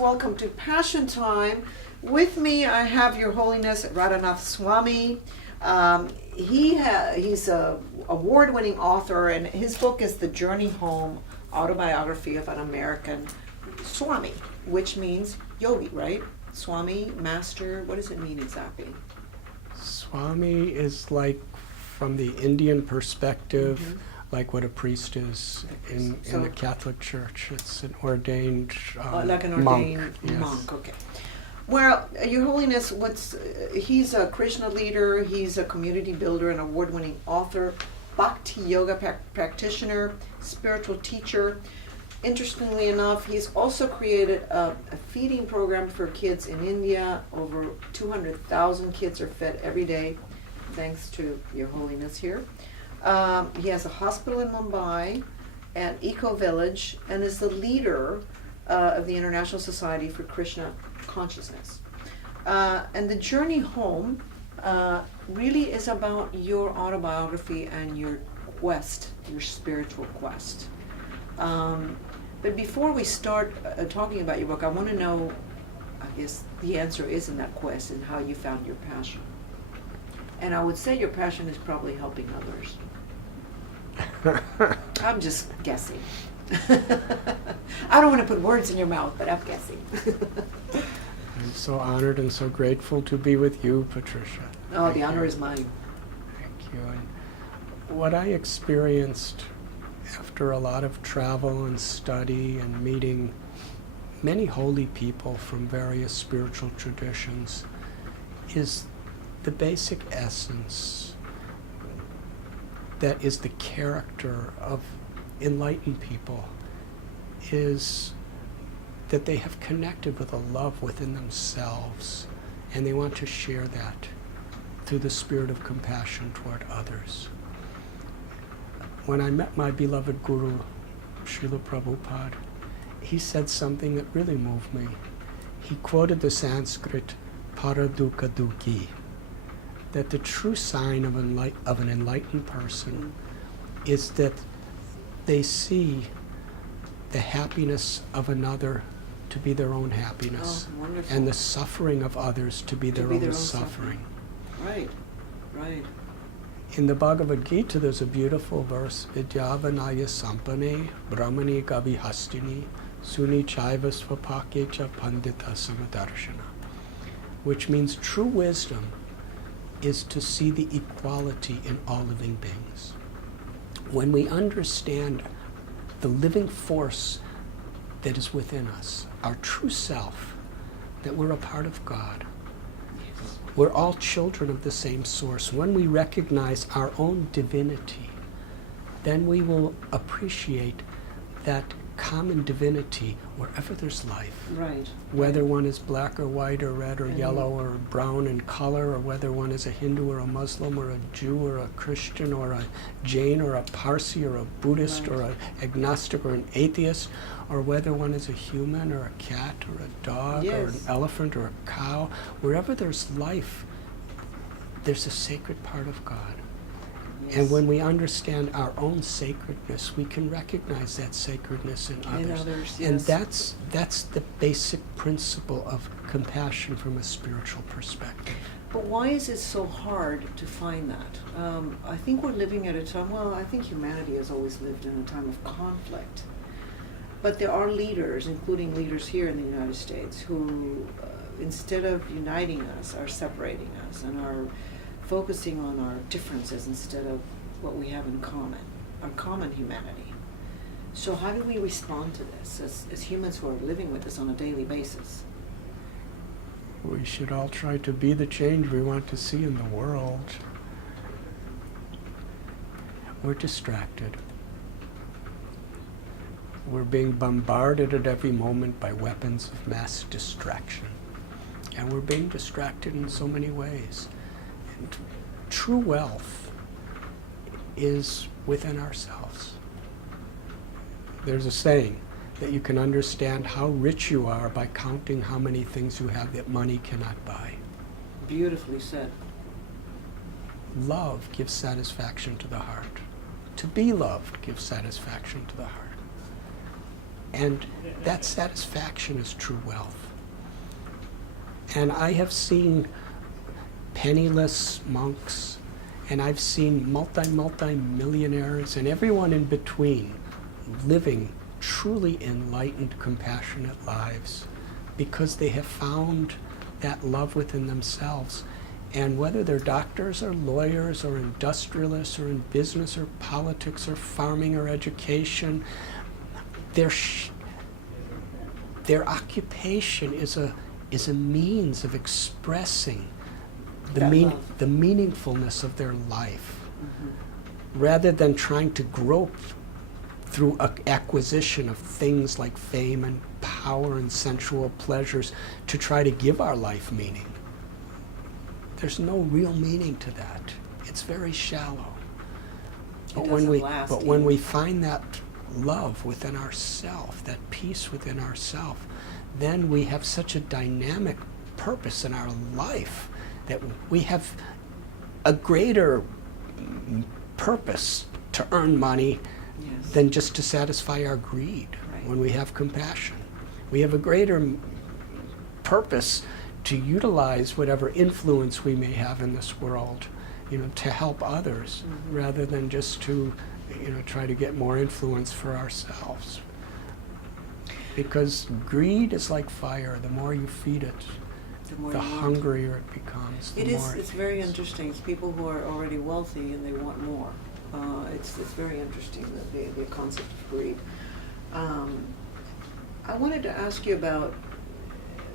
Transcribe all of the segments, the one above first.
Welcome to Passion Time. With me, I have Your Holiness Radhanath Swami. He's a award-winning author, and his book is The Journey Home, Autobiography of an American Swami, which means yogi, right? Swami, master, what does it mean exactly? Swami is like, from the Indian perspective, like what a priest is in the Catholic Church. It's an ordained like an ordained monk. Monk, okay. Well, Your Holiness, he's a Krishna leader, he's a community builder, an award-winning author, Bhakti-yoga practitioner, spiritual teacher. Interestingly enough, he's also created a feeding program for kids in India. Over 200,000 kids are fed every day, thanks to Your Holiness here. He has a hospital in Mumbai, an eco-village, and is the leader of the International Society for Krishna Consciousness. And The Journey Home really is about your autobiography and your quest, your spiritual quest. But before we start talking about your book, I want to know, I guess the answer is in that quest and how you found your passion. And I would say your passion is probably helping others. I'm just guessing. I don't want to put words in your mouth, but I'm guessing. I'm so honored and so grateful to be with you, Patricia. Oh, the honor is mine. Thank you. And what I experienced after a lot of travel and study and meeting many holy people from various spiritual traditions is the basic essence that is the character of enlightened people, is that they have connected with a love within themselves, and they want to share that through the spirit of compassion toward others. When I met my beloved Guru, Srila Prabhupada, he said something that really moved me. He quoted the Sanskrit paradukha dukhi, that the true sign of an enlightened person is that they see the happiness of another to be their own happiness, and the suffering of others to be their own suffering. Right, right. In the Bhagavad-gita, there's a beautiful verse, Vidyavanaya sampane brahmani gavi hastini suni chaiva svapake cha pandita samadarshana, which means true wisdom is to see the equality in all living beings. When we understand the living force that is within us, our true self, that we're a part of God, we're all children of the same source. When we recognize our own divinity, then we will appreciate that common divinity wherever there's life. Right. Whether one is black or white or red or yellow or brown in color, or whether one is a Hindu or a Muslim or a Jew or a Christian or a Jain or a Parsi or a Buddhist or an agnostic or an atheist, or whether one is a human or a cat or a dog or an elephant or a cow, wherever there's life, there's a sacred part of God. And when we understand our own sacredness, we can recognize that sacredness in others. And that's the basic principle of compassion from a spiritual perspective. But why is it so hard to find that? I think we're living at a time, I think humanity has always lived in a time of conflict. But there are leaders, including leaders here in the United States, who, instead of uniting us, are separating us and are focusing on our differences instead of what we have in common, our common humanity. So how do we respond to this as humans who are living with this on a daily basis? We should all try to be the change we want to see in the world. We're distracted. We're being bombarded at every moment by weapons of mass distraction. And we're being distracted in so many ways. True wealth is within ourselves. There's a saying that you can understand how rich you are by counting how many things you have that money cannot buy. Beautifully said. Love gives satisfaction to the heart. To be loved gives satisfaction to the heart. And that satisfaction is true wealth. And I have seen penniless monks, and I've seen multi-millionaires, and everyone in between living truly enlightened, compassionate lives because they have found that love within themselves. And whether they're doctors or lawyers or industrialists or in business or politics or farming or education, their occupation is a means of expressing the meaningfulness of their life, rather than trying to grope through acquisition of things like fame and power and sensual pleasures to try to give our life meaning. There's no real meaning to that. It's very shallow. But when we find that love within ourself, that peace within ourself, then we have such a dynamic purpose in our life that we have a greater purpose to earn money than just to satisfy our greed. When we have compassion, we have a greater purpose to utilize whatever influence we may have in this world, to help others, rather than just to, try to get more influence for ourselves. Because greed is like fire. The more you feed it, the hungrier it becomes. It's very interesting. It's people who are already wealthy and they want more. It's very interesting, the concept of greed. I wanted to ask you about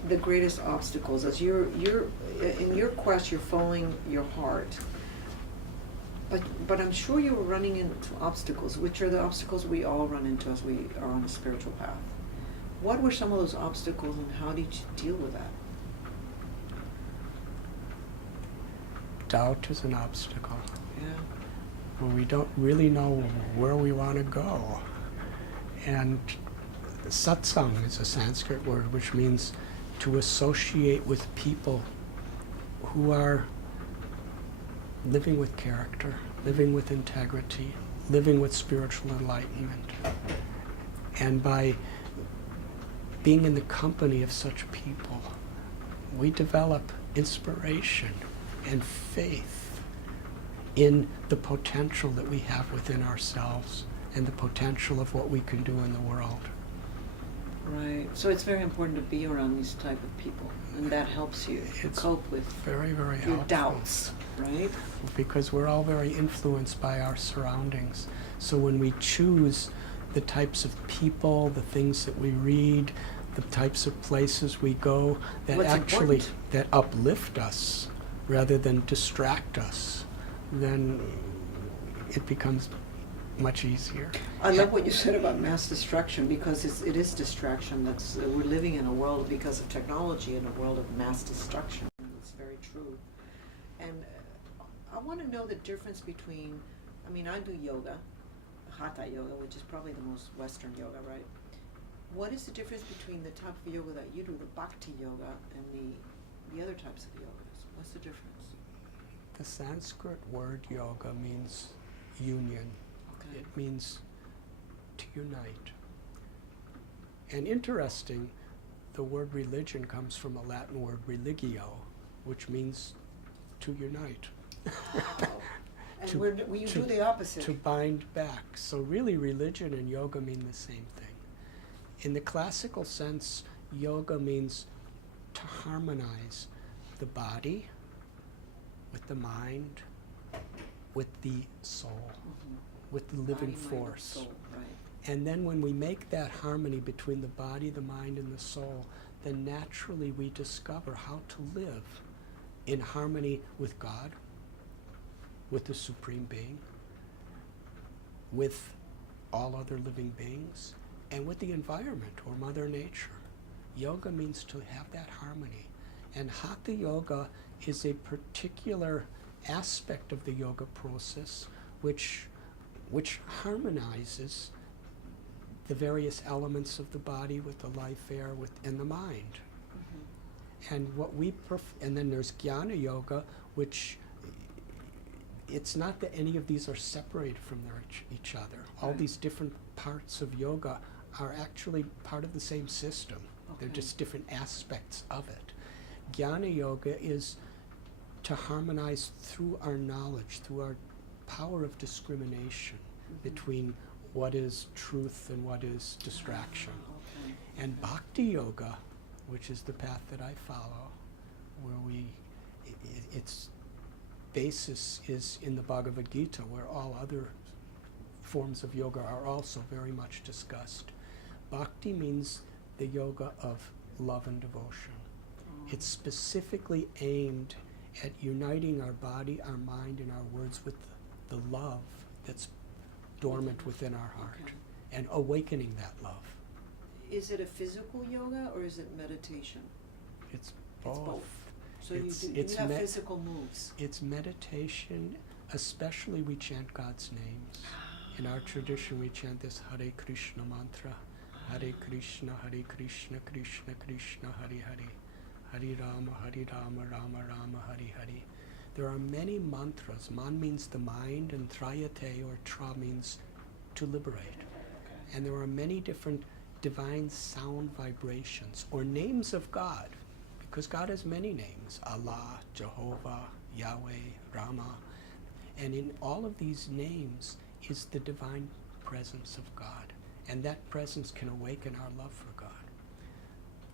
the greatest obstacles. As you're in your quest, you're following your heart. But I'm sure you were running into obstacles, which are the obstacles we all run into as we are on a spiritual path. What were some of those obstacles, and how did you deal with that? Doubt is an obstacle. Yeah. When we don't really know where we want to go. And satsang is a Sanskrit word which means to associate with people who are living with character, living with integrity, living with spiritual enlightenment. And by being in the company of such people, we develop inspiration and faith in the potential that we have within ourselves and the potential of what we can do in the world. Right. So it's very important to be around these type of people, and that helps you cope with very, very your helpful. doubts, right? Because we're all very influenced by our surroundings. So when we choose the types of people, the things that we read, the types of places we go that that uplift us rather than distract us, then it becomes much easier. I love what you said about mass destruction, because it is distraction. We're living in a world, because of technology, in a world of mass destruction. It's very true. And I want to know the difference between, I do yoga, hatha yoga, which is probably the most Western yoga, right? What is the difference between the type of yoga that you do, the Bhakti-yoga, and the other types of yogas? What's the difference? The Sanskrit word yoga means union. Okay. It means to unite. And interesting, the word religion comes from a Latin word religio, which means to unite. And you do the opposite. To bind back. So really religion and yoga mean the same thing. In the classical sense, yoga means to harmonize the body with the mind, with the soul, with the living force. Soul, right. And then when we make that harmony between the body, the mind, and the soul, then naturally we discover how to live in harmony with God, with the Supreme Being, with all other living beings, and with the environment or Mother Nature. Yoga means to have that harmony. And Hatha Yoga is a particular aspect of the yoga process which harmonizes the various elements of the body with the life air and the mind. And and then there's Jnana Yoga, which it's not that any of these are separated from each other. All these different parts of yoga are actually part of the same system. They're Okay. just different aspects of it. Jnana Yoga is to harmonize through our knowledge, through our power of discrimination between what is truth and what is distraction. Okay. And Bhakti Yoga, which is the path that I follow, where its basis is in the Bhagavad-gita, where all other forms of yoga are also very much discussed. Bhakti means the yoga of love and devotion. It's specifically aimed at uniting our body, our mind, and our words with the love that's dormant within our heart, Okay. and awakening that love. Is it a physical yoga or is it meditation? It's It's both. both. So It's- you it's have me- physical moves. It's meditation, especially we chant God's names. In our tradition, we chant this Hare Krishna mantra. Hare Krishna, Krishna Krishna, Hare Hare. Hare Rama, Rama Rama, Hare Hare. There are many mantras. Man means the mind, and Trayate or Tra means to liberate. And there are many different divine sound vibrations or names of God, because God has many names: Allah, Jehovah, Yahweh, Rama. And in all of these names is the divine presence of God. And that presence can awaken our love for God.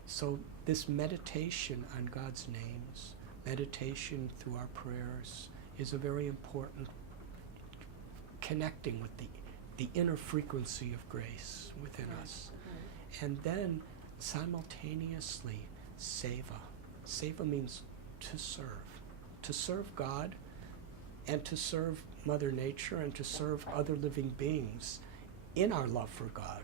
So this meditation on God's names, meditation through our prayers, is a very important connecting with the inner frequency of grace within us. And then simultaneously, seva. Seva means to serve God, and to serve Mother Nature, and to serve other living beings in our love for God,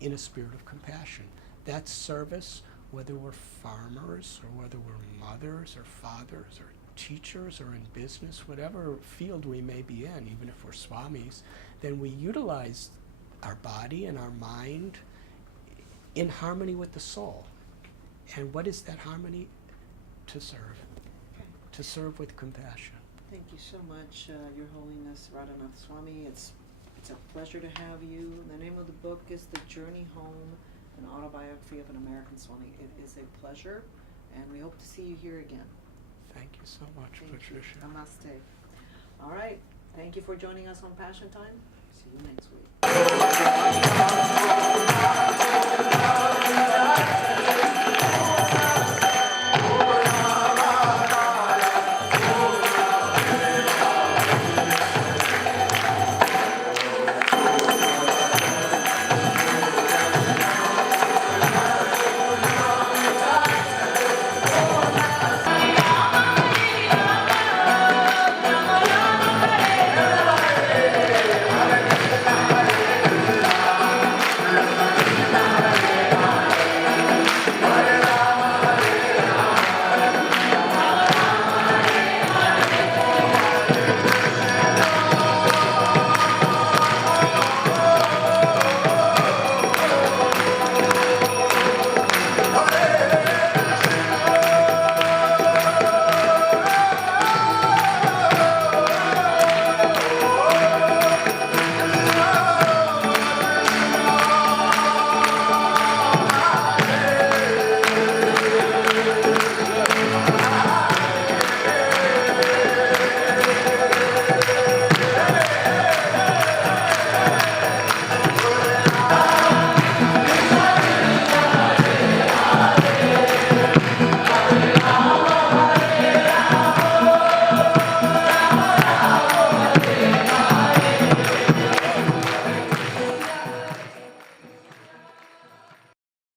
in a spirit of compassion. That service, whether we're farmers, or whether we're mothers, or fathers, or teachers, or in business, whatever field we may be in, even if we're swamis, then we utilize our body and our mind in harmony with the soul. And what is that harmony? To serve. To serve with compassion. Thank you so much, Your Holiness Radhanath Swami. It's a pleasure to have you. The name of the book is The Journey Home, an autobiography of an American Swami. It is a pleasure, and we hope to see you here again. Thank you so much, Thank Patricia. you. Namaste. All right. Thank you for joining us on Passion Time. See you next week.